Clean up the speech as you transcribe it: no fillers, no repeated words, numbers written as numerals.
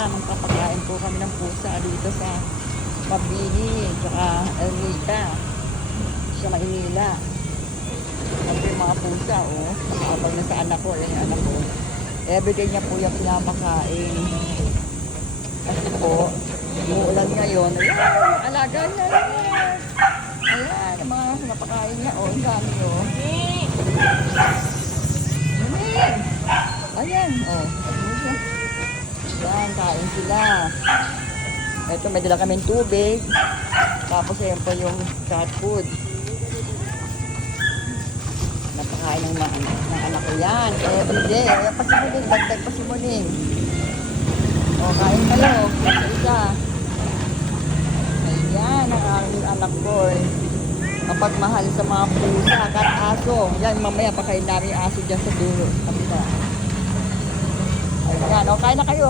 Magpapakain po kami ng pusa dito sa Mabini, tsaka Ermita, sa Maynila. At yung mga pusa, oh. Nakapag na sa anak ko, yan yung anak ko. Everyday niya po yung pinapakain. Kasi po, umuulan ngayon. Ayan, alaga niya. Ayan, yung mga napakain niya, oh. Ang dami, oh. Ayan, oh. Ayan, kain sila. Ito, may dala kaming tubig. Tapos, ayan po yung cat food. Napakain ng anak ko yan. Everyday. Ayan pa si Muning. Dagdag pa si Muning. O, kain kayo. Isa. Ayan, ang aking anak ko. Kapagmahal sa mga pusa at aso. Yan, mamaya pakain namin aso dyan sa dulo. Kapita. Ayan, o, kain na kayo.